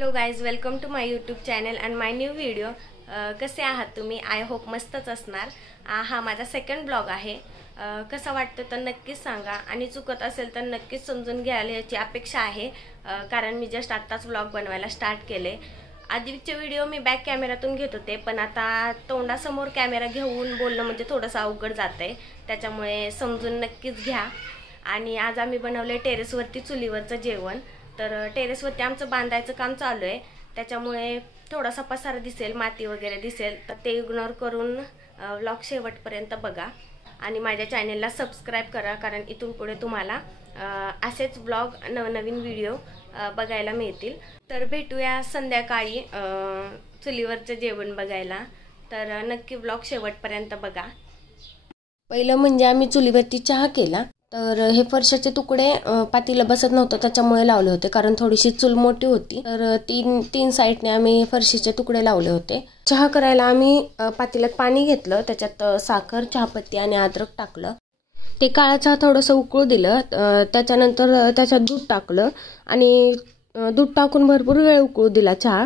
Hello guys, welcome to my YouTube channel and my new video. कसे आहात तुम्ही? I hope मस्तच असणार. हा माझा सेकंड ब्लॉग आहे. कसा वाटतं तर नक्कीच सांगा आणि चुकत असेल तर नक्कीच समजून घ्यायला याची अपेक्षा आहे. कारण मी जस्ट आत्ताच ब्लॉग बनवायला स्टार्ट केले. आधीचे व्हिडिओ मी बॅक कॅमेरातून घेत होते, पण आता तोंडासमोर कॅमेरा घेऊन बोलणं म्हणजे थोडंसं अवघड जातंय. त्याच्यामुळे समजून नक्कीच घ्या. आणि आज आम्ही बनवले टेरेसवरती चुलीवरचं जेवण. तर टेरेसवरती आमचं बांधायचं काम चालू आहे, त्याच्यामुळे थोडासा पसारा दिसेल, माती वगैरे दिसेल, तर ते इग्नोर करून व्लॉग शेवटपर्यंत बघा आणि माझ्या चॅनलला सबस्क्राईब करा. कारण इथून पुढे तुम्हाला असेच ब्लॉग नवनवीन व्हिडिओ बघायला मिळतील. तर भेटूया संध्याकाळी चुलीवरचं जेवण बघायला. तर नक्की ब्लॉग शेवटपर्यंत बघा. पहिलं म्हणजे आम्ही चुलीवरती चहा केला. तर हे फरशाचे तुकडे पातीला बसत नव्हतं, त्याच्यामुळे लावले होते. कारण थोडीशी चूल मोठी होती, तर तीन साईडने आम्ही फरशीचे तुकडे लावले होते. चहा करायला आम्ही पातीलात पाणी घेतलं, त्याच्यात साखर, चहापत्ती आणि अद्रक टाकलं. ते काळा चहा थोडंसं उकळू दिलं. त्याच्यानंतर त्याच्यात दूध टाकलं आणि दूध टाकून भरपूर वेळ उकळू दिला चहा.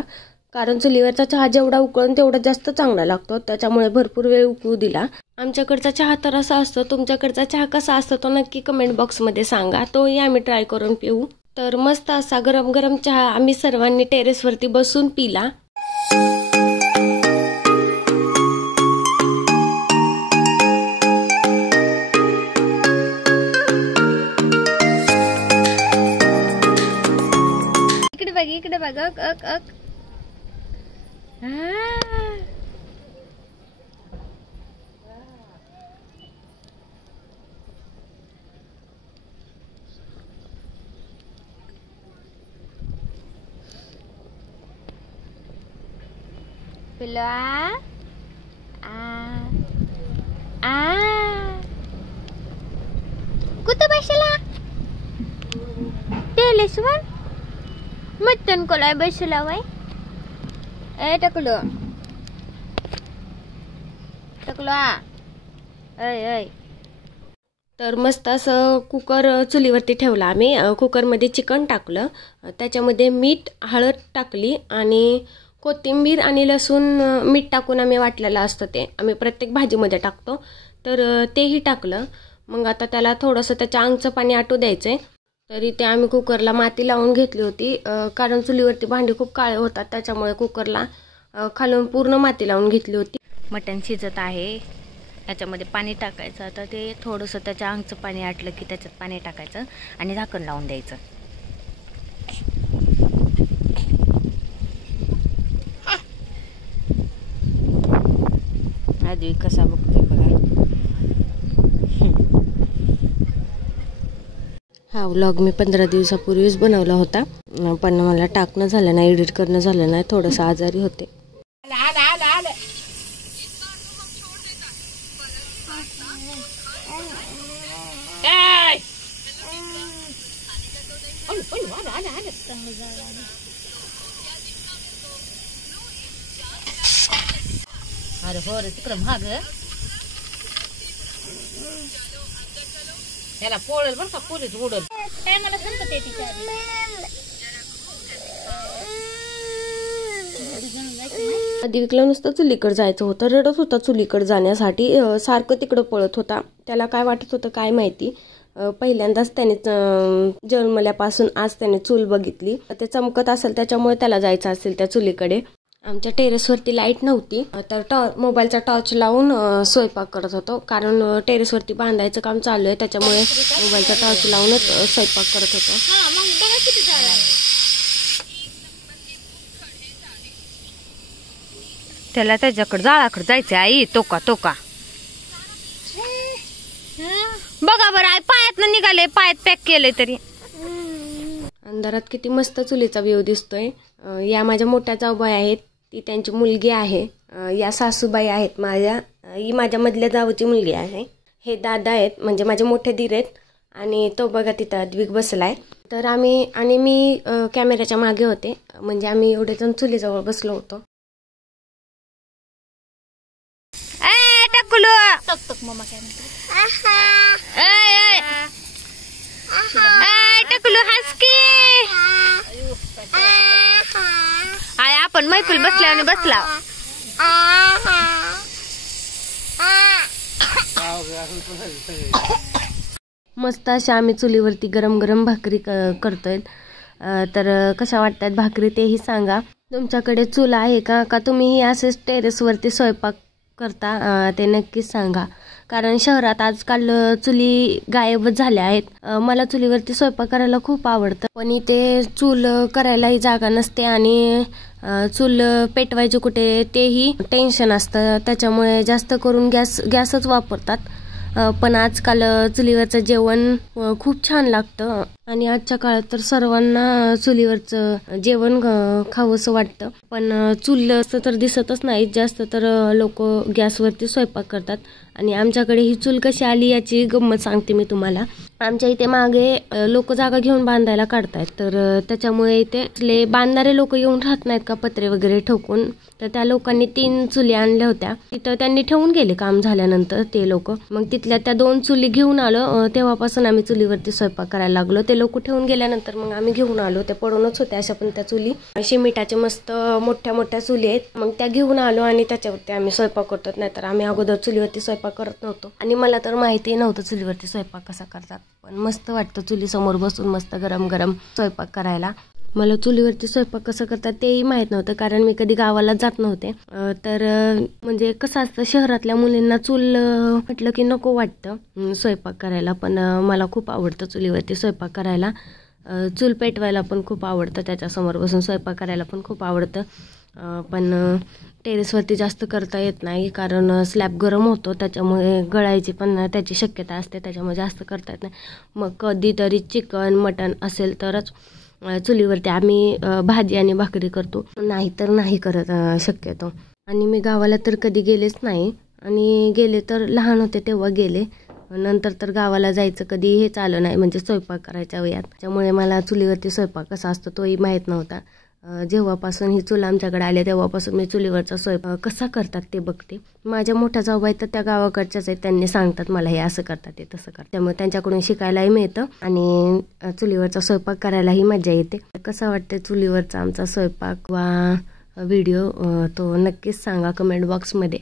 कारण चुलीवरचा चहा जेवढा उकळून तेवढा जास्त चांगला लागतो, त्याच्यामुळे भरपूर वेळ उकळू दिला. आमच्याकडचा चहा तर असा असतो. तुमच्याकडचा चहा कसा असतो तो नक्की कमेंट बॉक्समध्ये सांगा, तोही आम्ही ट्राय करून पिऊ. तर मस्त असा गरम गरम चहा आम्ही सर्वांनी टेरेसवरती बसून पिला. इकडे बघ अक अक अक. पिल्लू कुठं बसला? टेरेसवर मटण कोलाय बसला वय. ए टकलो टकलो ऐ. तर मस्त असं कुकर चुलीवरती ठेवला आम्ही. कुकरमध्ये चिकन टाकलं, त्याच्यामध्ये मीठ, हळद टाकली आणि कोथिंबीर आणि लसूण मीठ टाकून आम्ही वाटलेलं असतं. ते आम्ही प्रत्येक भाजीमध्ये टाकतो, तर तेही टाकलं. मग आता त्याला थोडंसं त्याच्या अंगचं पाणी आटू द्यायचंय. तरी ते आम्ही कुकरला माती लावून घेतली होती, कारण चुलीवरती भांडी खूप काळे होतात, त्याच्यामुळे कुकरला खालून पूर्ण माती लावून घेतली होती. मटण शिजत आहे, त्याच्यामध्ये पाणी टाकायचं. आता ते थोडंसं त्याच्या अंगचं पाणी आटलं की त्याच्यात पाणी टाकायचं आणि झाकण लावून द्यायचं. आधी कसा बघतोय बघा. हा व्लॉग मी 15 दिवसापूर्वीच बनवला होता, पण मला टाकणं झालं नाही, एडिट करणं झालं नाही. थोडंसं आजारी होते. अरे हो रे, तिकडं महाग याला पोळेल बरं का, पोलीस उडल. मला आधी विकलं नुसतं चुलीकडे जायचं होतं, रडत होता चुलीकडे जाण्यासाठी, सारखं तिकडं पळत होता. त्याला काय वाटत होतं काय माहिती. पहिल्यांदाच त्याने जन्मल्यापासून आज त्याने चूल बघितली. ते चमकत असेल त्याच्यामुळे त्याला जायचं असेल त्या चुलीकडे. आमच्या टेरेसवरती लाईट नव्हती, तर मोबाईलचा टॉर्च लावून स्वयंपाक करत होतो. कारण टेरेसवरती बांधायचं काम चालू आहे, त्याच्यामुळे मोबाईलचा टॉर्च लावूनच स्वयंपाक करत होतो. त्याला त्याच्याकडे जाळाकडे जायचं आई. टोका बघा बरं आई, पायात निघाले, पायात पॅक केले. तरी अंधारात किती मस्त चुलीचा व्ह्यू दिसतोय. या माझ्या मोठ्या जाऊबाई आहेत, ती त्यांची मुलगी आहे. या सासूबाई आहेत माझ्या, ही माझ्या मधल्या जाऊची मुलगी आहे. हे दादा आहेत, म्हणजे माझे मोठे दीर आहेत. आणि तो बघा तिथं द्विग बसलाय. तर मी कॅमेऱ्याच्या मागे होते, म्हणजे आम्ही एवढे जण चुलीजवळ बसलो होतो. टक मम्मा काय म्हणते. टकलू हस की. पण मैफिल बसल्या आणि बसला. मस्त अशा आम्ही चुलीवरती गरम गरम भाकरी करतोय. तर कशा वाटतात भाकरी तेही सांगा. तुमच्याकडे चूल आहे का तुम्ही असेच टेरेसवरती स्वयंपाक करता ते नक्कीच सांगा. कारण शहरात आजकाल चुली गायबच झाल्या आहेत. मला चुलीवरती स्वयंपाक करायला खूप आवडतं, पण इथे चूल करायलाही जागा नसते आणि चूल पेटवायचे कुठे तेही टेन्शन असतं. त्याच्यामुळे जास्त करून गॅसच वापरतात. पण आजकाल चुलीवरचं जेवण खूप छान लागतं आणि आजच्या काळात तर सर्वांना चुलीवरचं जेवण खावंसं वाटतं. पण चूल तर दिसतच नाही, जास्त तर लोक गॅसवरती स्वयंपाक करतात. आणि आमच्याकडे ही चूल कशी आली याची गंमत सांगते मी तुम्हाला. आमच्या इथे मागे लोक जागा घेऊन बांधायला काढतायत, तर त्याच्यामुळे इथे बांधणारे लोक येऊन राहत नाहीत का पत्रे वगैरे ठोकून. तर त्या लोकांनी 3 चुली आणल्या होत्या, तिथं त्यांनी ठेवून गेले काम झाल्यानंतर ते लोक. मग तिथल्या त्या 2 चुली घेऊन आलो. तेव्हापासून आम्ही चुलीवरती स्वयंपाक करायला लागलो. ते लोक ठेवून गेल्यानंतर मग आम्ही घेऊन आलो. त्या पडूनच होत्या अशा, पण त्या चुली शिमिटाच्या मस्त मोठ्या मोठ्या चुली आहेत. मग त्या घेऊन आलो आणि त्याच्यावरती आम्ही स्वयंपाक करतो. नाहीतर आम्ही अगोदर चुलीवरती स्वयंपाक करत नव्हतो आणि मला तर माहिती नव्हतं चुलीवरती स्वयंपाक कसा करतात. पण मस्त वाटतं चुलीसमोर बसून मस्त गरम गरम स्वयंपाक करायला. मला चुलीवरती स्वयंपाक कसं करतात तेही माहीत नव्हतं, कारण मी कधी गावाला जात नव्हते. तर म्हणजे कसं असतं, शहरातल्या मुलींना चूल म्हटलं की नको वाटतं स्वयंपाक करायला. पण मला खूप आवडतं चुलीवरती स्वयंपाक करायला. चूल पेटवायला पण खूप आवडतं, त्याच्यासमोर बसून स्वयंपाक करायला पण खूप आवडतं. पण टेरेसवरती जास्त करता येत नाही, कारण स्लॅब गरम होतो, त्याच्यामुळे गळायची पण त्याची शक्यता असते. त्याच्यामुळे जास्त करता येत नाही. मग कधीतरी चिकन मटण असेल तरच चुलीवरती आम्ही भाजी आणि भाकरी करतो, नाहीतर नाही करत शक्यतो. आणि मी गावाला तर कधी गेलेच नाही, आणि गेले तर लहान होते तेव्हा गेले. नंतर तर गावाला जायचं कधी हे चालू नाही, म्हणजे स्वयंपाक करायच्या वयात. त्यामुळे मला चुलीवरती स्वयंपाक कसा असतो तोही माहीत नव्हता. जेव्हापासून ही चूल आमच्याकडे आली तेव्हापासून मी चुलीवरचा स्वयंपाक कसा करतात ते बघते. माझ्या मोठ्या जाऊबाई तर त्या गावाकडच्याच आहेत, त्यांनी सांगतात मला हे असं करतात ते तसं करतात. त्यामुळे त्यांच्याकडून शिकायलाही मिळतं आणि चुलीवरचा स्वयंपाक करायलाही मजा येते. कसा वाटतं चुलीवरचा आमचा स्वयंपाक वा व्हिडिओ तो नक्कीच सांगा कमेंट बॉक्समध्ये.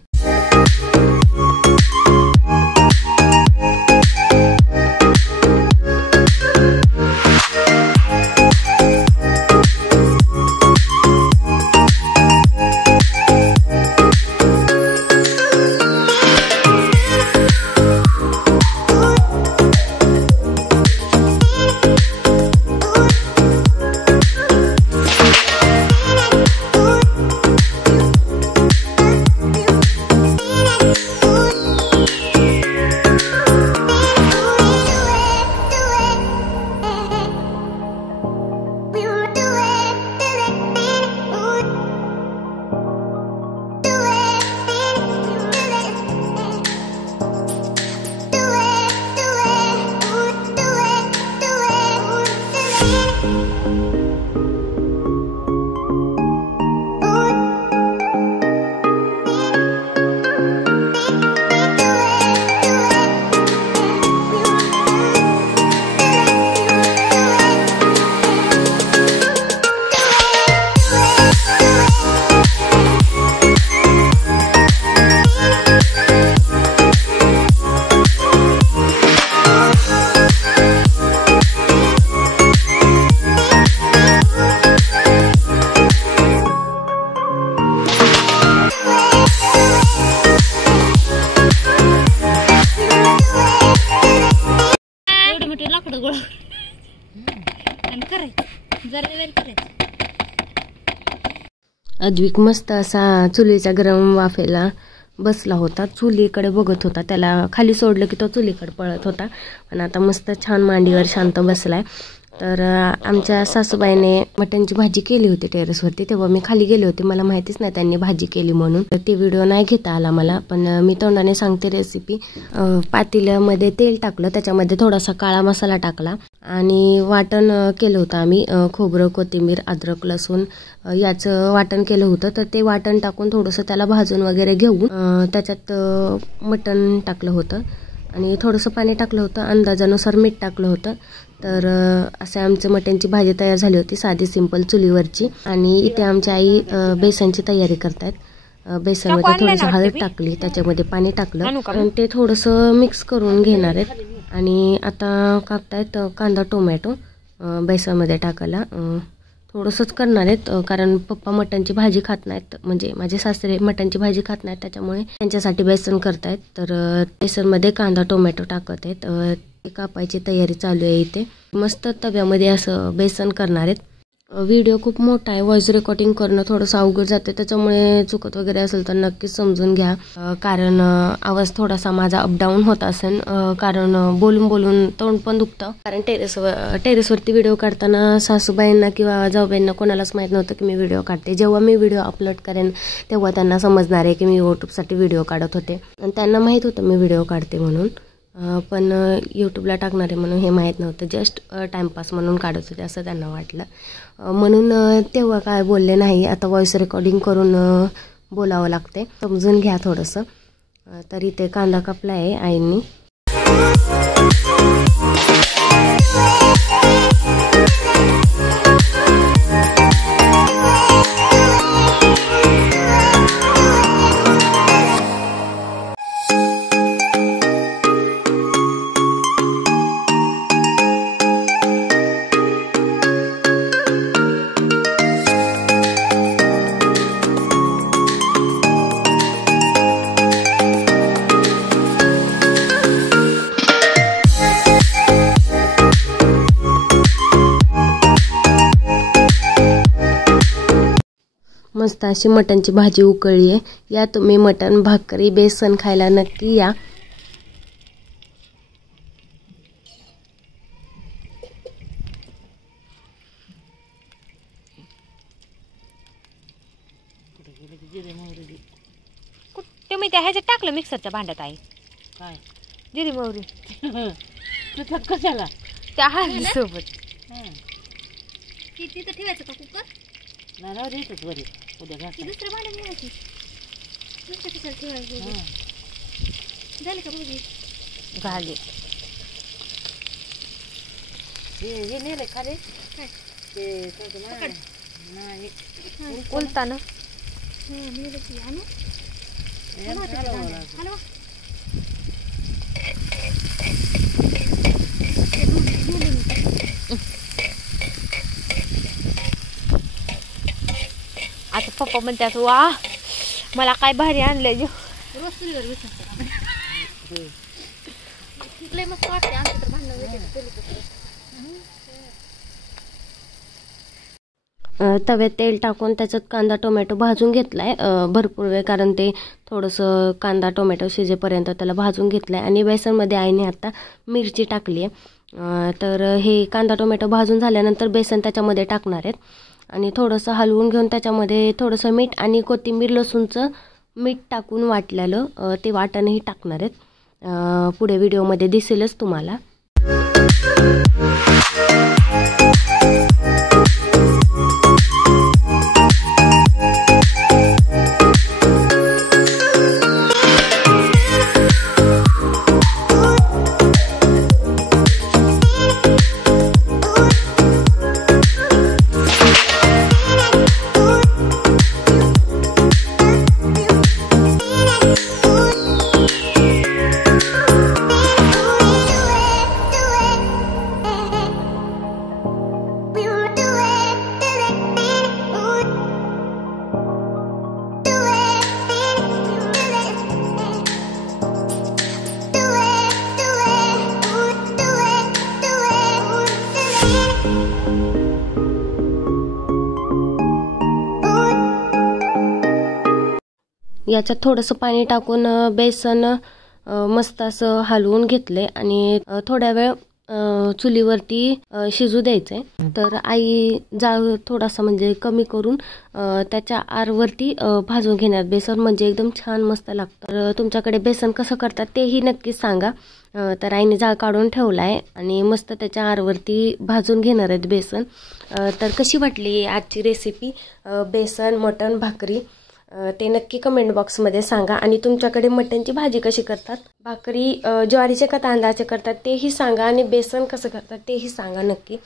अद्विक मस्त असा चुलीच्या गरम वाफेला बसला होता, चुलीकडे बघत होता. त्याला खाली सोडलं की तो चुलीकडे पळत होता. पण आता मस्त छान मांडीवर शांत बसलाय. तर आमच्या सासूबाईने मटणची भाजी केली होती टेरेसवरती, तेव्हा मी खाली गेले होते. मला माहितीच नाही त्यांनी भाजी केली म्हणून, ते व्हिडिओ नाही घेता आला मला. पण मी तोंडाने सांगते रेसिपी. पातेल्यामध्ये तेल टाकलं, त्याच्यामध्ये थोडासा काळा मसाला टाकला आणि वाटण केलं होतं आम्ही. खोबरं, कोथिंबीर, अद्रक, लसूण याचं वाटण केलं होतं. तर ते वाटण टाकून थोडंसं त्याला भाजून वगैरे घेऊन त्याच्यात मटण टाकलं होतं आणि थोडंसं पाणी टाकलं होतं. अंदाजानुसार मीठ टाकलं होतं. तर असे आमचं मटणची भाजी तयार झाली होती, साधी सिंपल चुलीवरची. आणि इथे आमची आई बेसनची तयारी करतायत. बेसनमध्ये थोडंसं हळद टाकली, त्याच्यामध्ये पाणी टाकलं आणि ते थोडंसं मिक्स करून घेणार आहेत. आणि आता कापतायत कांदा टोमॅटो बेसनमध्ये टाकायला. थोडंसंच करणार आहेत कारण पप्पा मटणची भाजी खात नाहीत, म्हणजे माझे सासरे मटणची भाजी खात नाहीत, त्याच्यामुळे त्यांच्यासाठी बेसन करतायत. तर बेसनमध्ये कांदा टोमॅटो टाकत आहेत. कापायची तयारी चालू आहे इथे. मस्त तव्यामध्ये असं बेसन करणार आहेत. व्हिडिओ खूप मोठा आहे, व्हॉइस रेकॉर्डिंग करणं थोडंसं अवघड जाते, त्याच्यामुळे चुकत वगैरे असेल तर नक्कीच समजून घ्या. कारण आवाज थोडासा माझा अपडाऊन होत असेल, कारण बोलून बोलून तोंड पण दुखतं. कारण टेरेसवरती व्हिडिओ काढताना सासूबाईंना किंवा जाऊबाईंना कोणालाच माहीत नव्हतं की मी व्हिडिओ काढते. जेव्हा मी व्हिडिओ अपलोड करेन तेव्हा त्यांना समजणार आहे की मी यूट्यूबसाठी व्हिडिओ काढत होते. आणि त्यांना माहीत होतं मी व्हिडिओ काढते म्हणून, पण यूट्यूबला टाकणार आहे म्हणून हे माहीत नव्हतं. जस्ट टाईमपास म्हणून काढत होते असं त्यांना वाटलं, म्हणून तेव्हा काय बोलले नाही. आता व्हॉइस रेकॉर्डिंग करून बोलावं लागते, समजून घ्या थोडंसं. तरी ते कांदा कापला आहे आईंनी. मस्त अशी मटणची भाजी उकळली आहे. या तुम्ही मटण भाकरी बेसन खायला नक्की या. तुम्ही त्या ह्याच्यात टाकलं मिक्सरच्या भांड्यात आहे काय जिरी मोहरी कशाला त्या हळदी सोबत किती तर ठेवायचं का कुकर? नाही देतच वरी उद्या घालते. दुसरं भांडं घ्यायचं, दुसरं कशाला ठेवायचं? झाले का भाजी? झाले. हे नेले खाली ते नाही उलता ना. नेलं की आणू हॅलो. आता पप्पा म्हणतात वा मला काय भारी आणलंय. रोज चुलीवर लय मस्त वाटते. आमचं तर भांडण तव्यात तेल टाकून त्याच्यात कांदा टोमॅटो भाजून घेतलाय भरपूर वेळ, कारण ते थोडंसं कांदा टोमॅटो शिजेपर्यंत त्याला भाजून घेतलाय. आणि बेसनमध्ये आईने आता मिरची टाकली आहे. तर हे कांदा टोमॅटो भाजून झाल्यानंतर बेसन त्याच्यामध्ये टाकणार आहेत आणि थोडंसं हलवून घेऊन त्याच्यामध्ये थोडंसं मीठ आणि कोथिंबीर लसूणचं मीठ टाकून वाटलेलं ते वाटणही टाकणार आहेत. पुढे व्हिडिओमध्ये दिसेलच तुम्हाला. याच्यात थोडंसं पाणी टाकून बेसन मस्त असं हलवून घेतले आणि थोड्या वेळ चुलीवरती शिजू द्यायचे. तर आई जाळ थोडासा म्हणजे कमी करून त्याच्या आरवरती भाजून घेणार बेसन, म्हणजे एकदम छान मस्त लागतं. तर तुमच्याकडे बेसन कसं करतात तेही नक्कीच सांगा. तर आईने जाळ काढून ठेवला आहे आणि मस्त त्याच्या आरवरती भाजून घेणार आहेत बेसन. तर कशी वाटली आजची रेसिपी बेसन मटण भाकरी ते नक्की कमेंट बॉक्समध्ये सांगा. आणि तुमच्याकडे मटणची भाजी कशी करतात, भाकरी ज्वारीचे का तांदळाचे करतात तेही सांगा. आणि बेसन कसं करतात तेही सांगा नक्की.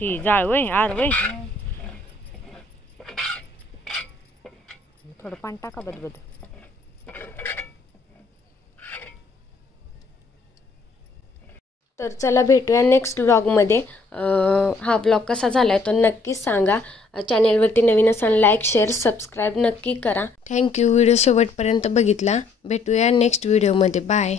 ती जाळ वय आर वय थोडं पाणी टाका बदबद. तर चला भेटूया नेक्स्ट व्लॉगमध्ये. हा व्लॉग कसा झाला आहे तो नक्कीच सांगा. चॅनेलवरती नवीन असाल लाईक शेअर सबस्क्राईब नक्की करा. थँक्यू व्हिडिओ शेवटपर्यंत बघितला. भेटूया नेक्स्ट व्हिडिओमध्ये. बाय.